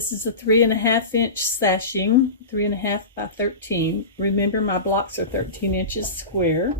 This is a 3.5-inch sashing, 3.5 by 13. Remember, my blocks are 13 inches square.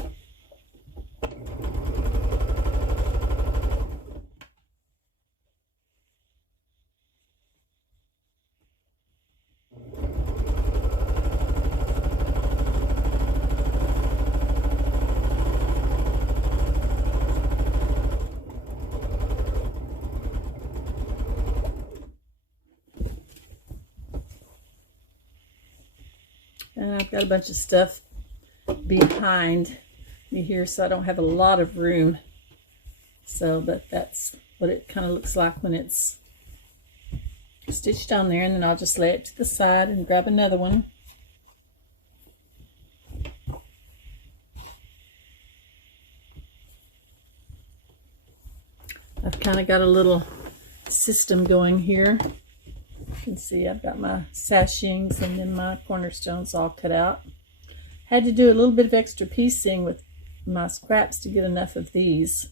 And I've got a bunch of stuff behind me here, so I don't have a lot of room. So, but that's what it kind of looks like when it's stitched on there. And then I'll just lay it to the side and grab another one. I've kind of got a little system going here. You can see I've got my sashings and then my cornerstones all cut out. Had to do a little bit of extra piecing with my scraps to get enough of these.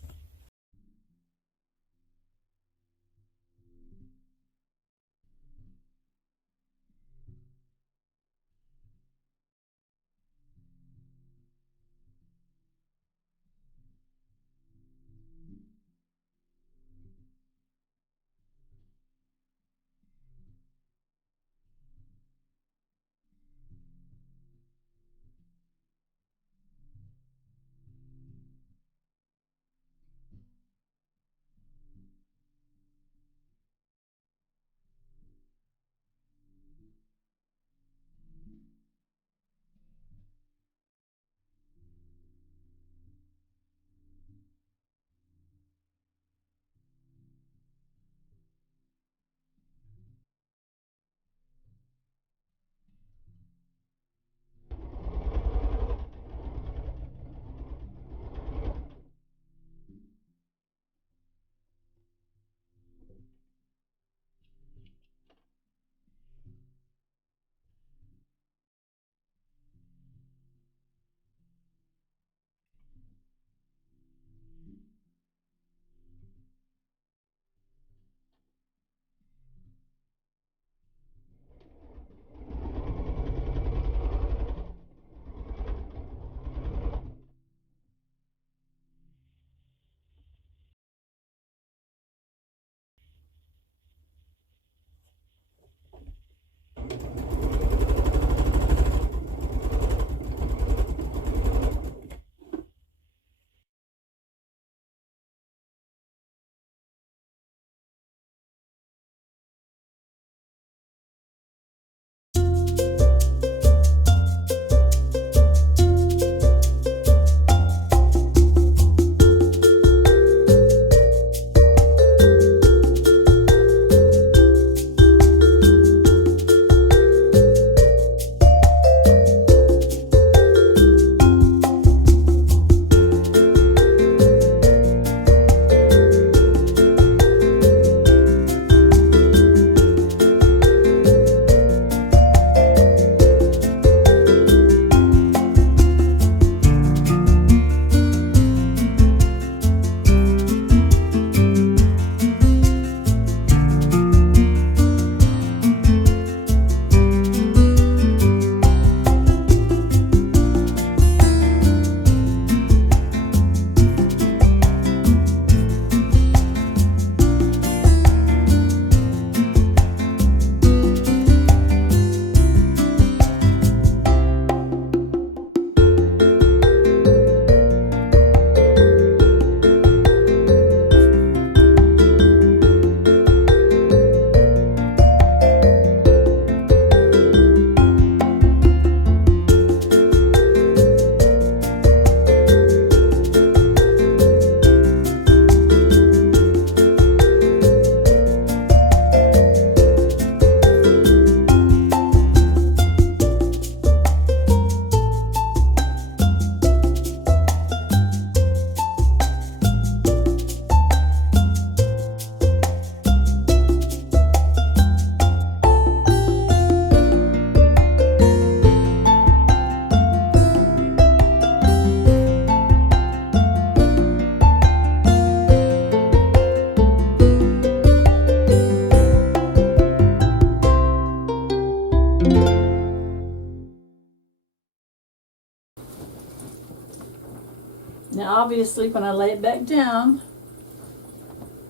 Now obviously when I lay it back down,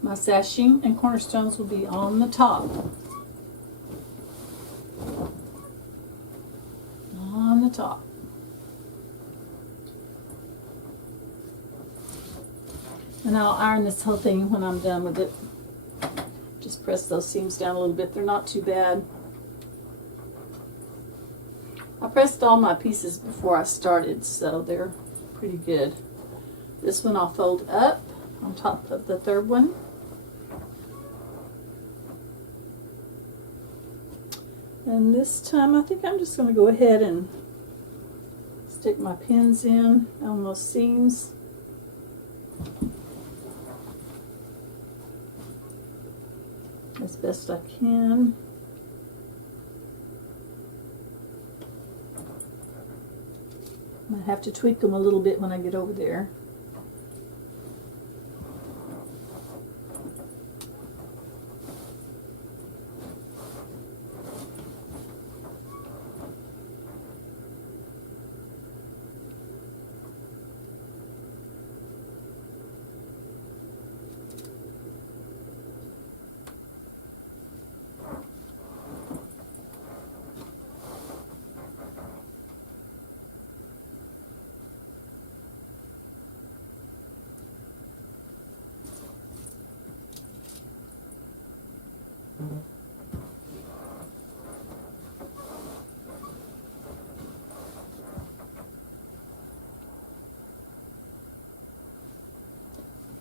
my sashing and cornerstones will be on the top. On the top. And I'll iron this whole thing when I'm done with it. Just press those seams down a little bit. They're not too bad. I pressed all my pieces before I started, so they're pretty good. This one I'll fold up on top of the third one. And this time I think I'm just going to go ahead and stick my pins in on those seams. As best I can. I might have to tweak them a little bit when I get over there.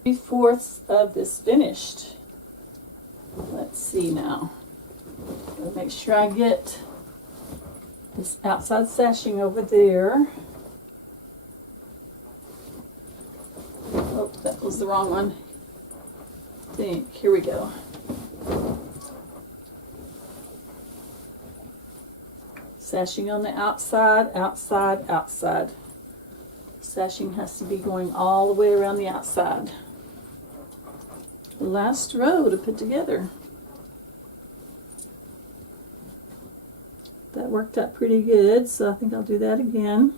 Three-fourths of this finished. Let's see now. I'll make sure I get this outside sashing over there. Oh, that was the wrong one. I think. Here we go. Sashing on the outside, outside, outside. Sashing has to be going all the way around the outside. The last row to put together. That worked out pretty good, so I think I'll do that again.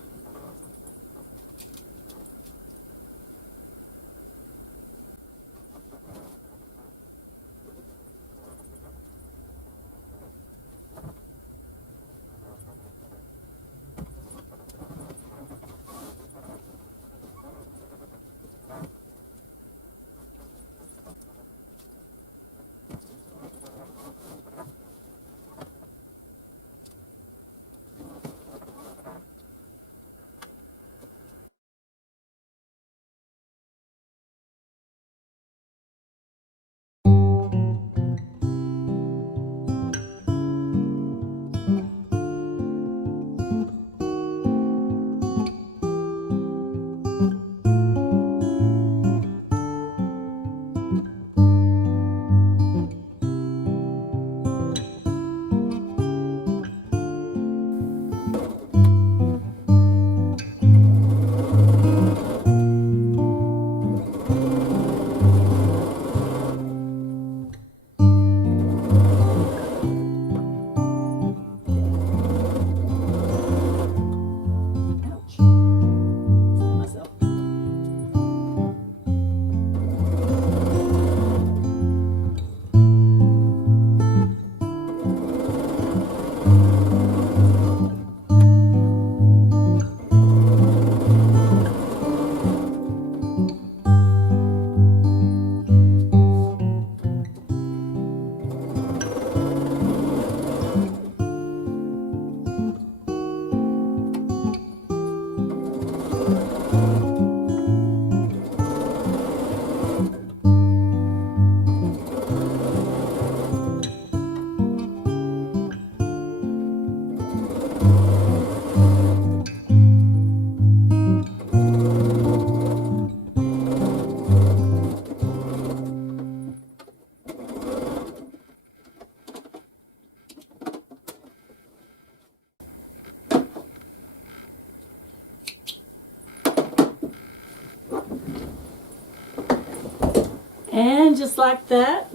And just like that,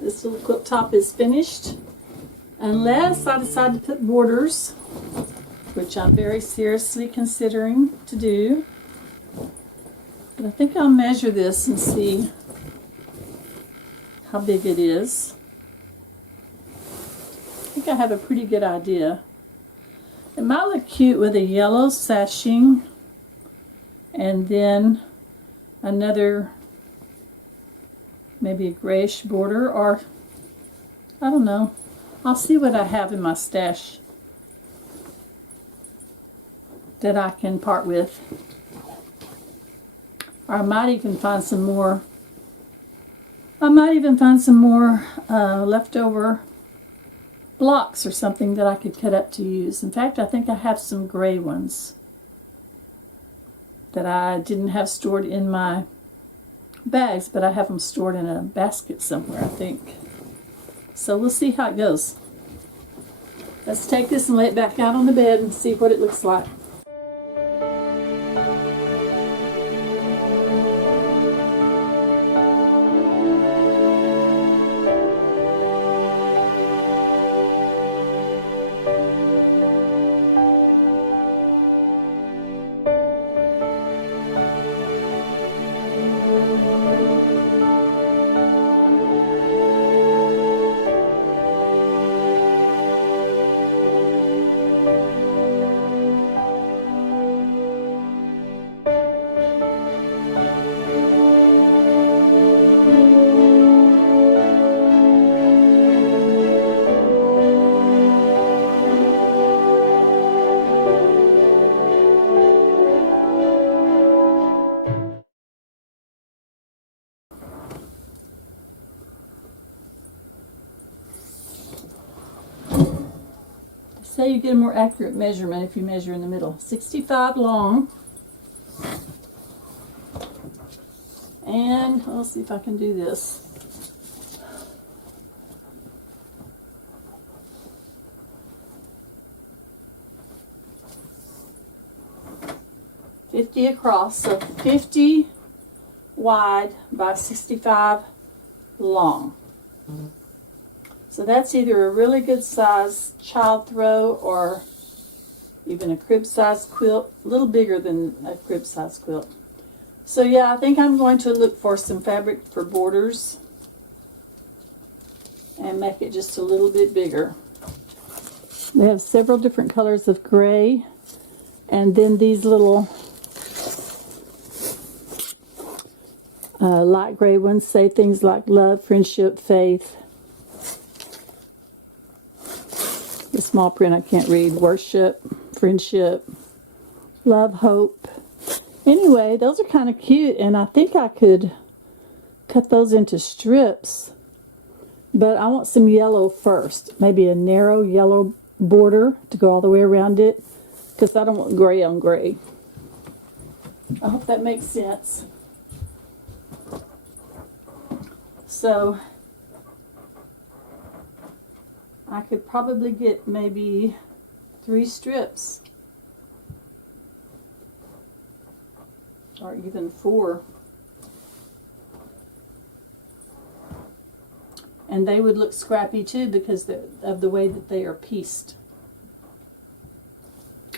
this little quilt top is finished. Unless I decide to put borders, which I'm very seriously considering to do. But I think I'll measure this and see how big it is. I think I have a pretty good idea. It might look cute with a yellow sashing and then another, maybe a grayish border, or I don't know. I'll see what I have in my stash that I can part with. Or I might even find some more. Leftover blocks or something that I could cut up to use. In fact, I think I have some gray ones that I didn't have stored in my bags, but I have them stored in a basket somewhere, I think. So we'll see how it goes. Let's take this and lay it back out on the bed and see what it looks like. Say you get a more accurate measurement if you measure in the middle. 65 long. And I'll see if I can do this. $50 across, so 50 wide by 65 long. So that's either a really good size child throw or even a crib size quilt, a little bigger than a crib size quilt. So yeah, I think I'm going to look for some fabric for borders and make it just a little bit bigger. They have several different colors of gray, and then these little light gray ones say things like love, friendship, faith. The small print I can't read. Worship, friendship, love, hope. Anyway, those are kind of cute, and I think I could cut those into strips. But I want some yellow first. Maybe a narrow yellow border to go all the way around it, because I don't want gray on gray. I hope that makes sense. So I could probably get maybe 3 strips, or even 4. And they would look scrappy too because of the way that they are pieced.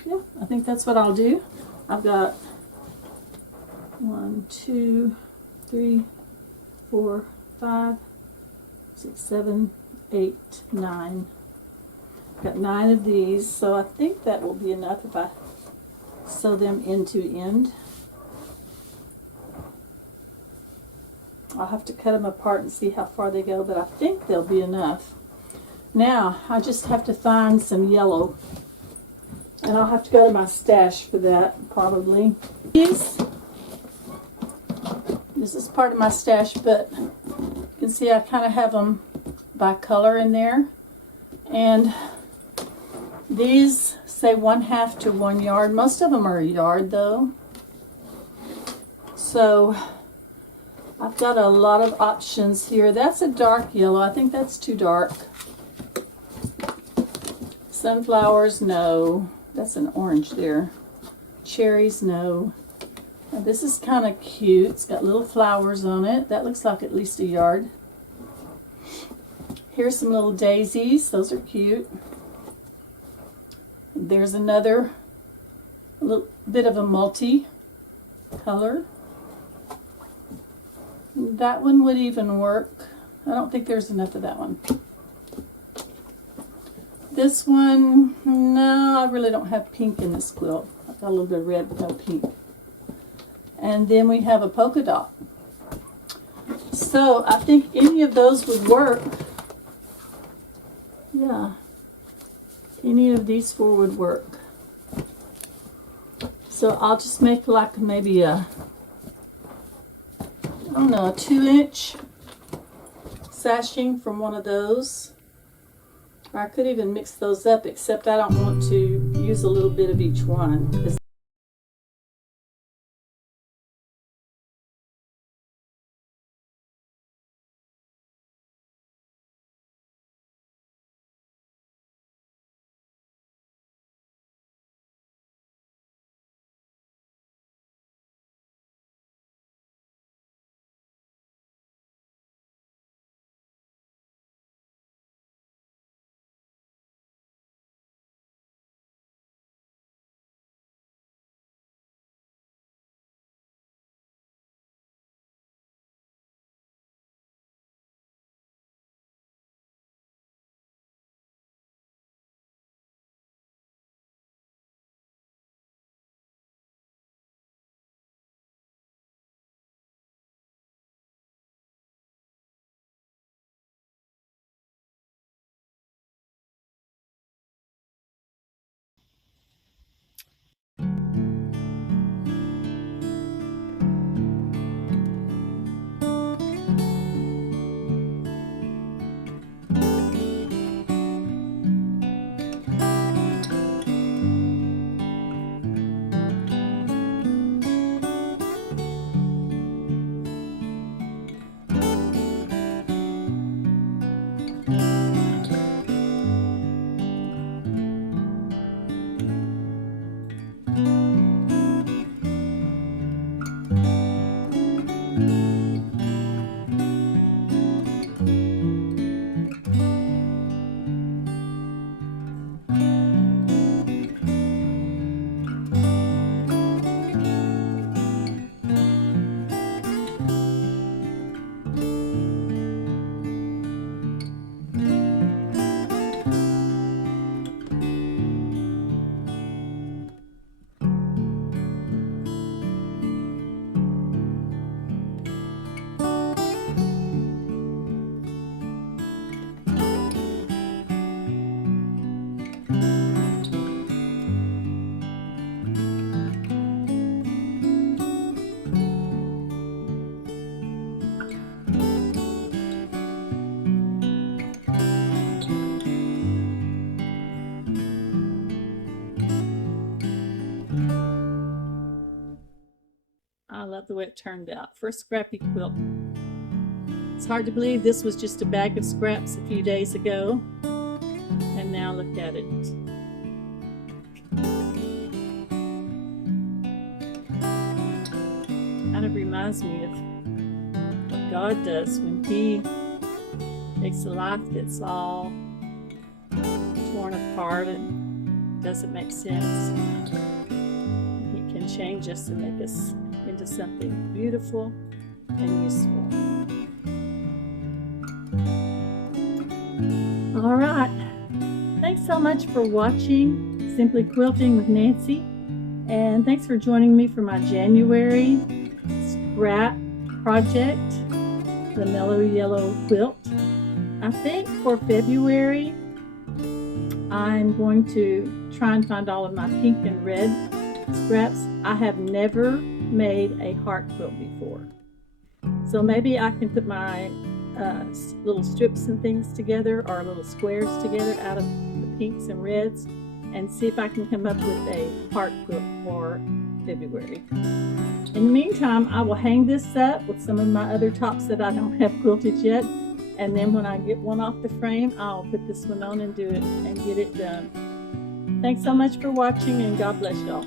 Yeah, I think that's what I'll do. I've got 1, 2, 3, 4, 5, 6, 7, 8, 9. I've got 9 of these, so I think that will be enough if I sew them end to end. I'll have to cut them apart and see how far they go, but I think they'll be enough. Now, I just have to find some yellow, and I'll have to go to my stash for that, probably. This is part of my stash, but you can see I kind of have them by color in there. And these say 1/2 to 1 yard. Most of them are a yard, though. So I've got a lot of options here. That's a dark yellow. I think that's too dark. Sunflowers, no. That's an orange there. Cherries, no. Now this is kind of cute. It's got little flowers on it. That looks like at least a yard. Here's some little daisies. Those are cute. There's another little bit of a multi color. That one would even work. I don't think there's enough of that one. This one, no, I really don't have pink in this quilt. I've got a little bit of red, but no pink. And then we have a polka dot. So I think any of those would work. Yeah, any of these four would work. So I'll just make like maybe a, I don't know, a 2-inch sashing from one of those. Or I could even mix those up, except I don't want to use a little bit of each one. I love the way it turned out for a scrappy quilt. It's hard to believe this was just a bag of scraps a few days ago, and now look at it. Kind of reminds me of what God does when He takes a life that's all torn apart and doesn't make sense. He can change us and make us into something beautiful and useful. All right. Thanks so much for watching Simply Quilting with Nancy. And thanks for joining me for my January scrap project, the Mellow Yellow Quilt. I think for February, I'm going to try and find all of my pink and red scraps. I have never made a heart quilt before. So maybe I can put my little strips and things together, or little squares together out of the pinks and reds, and see if I can come up with a heart quilt for February. In the meantime, I will hang this up with some of my other tops that I don't have quilted yet, and then when I get one off the frame, I'll put this one on and do it and get it done. Thanks so much for watching, and God bless y'all.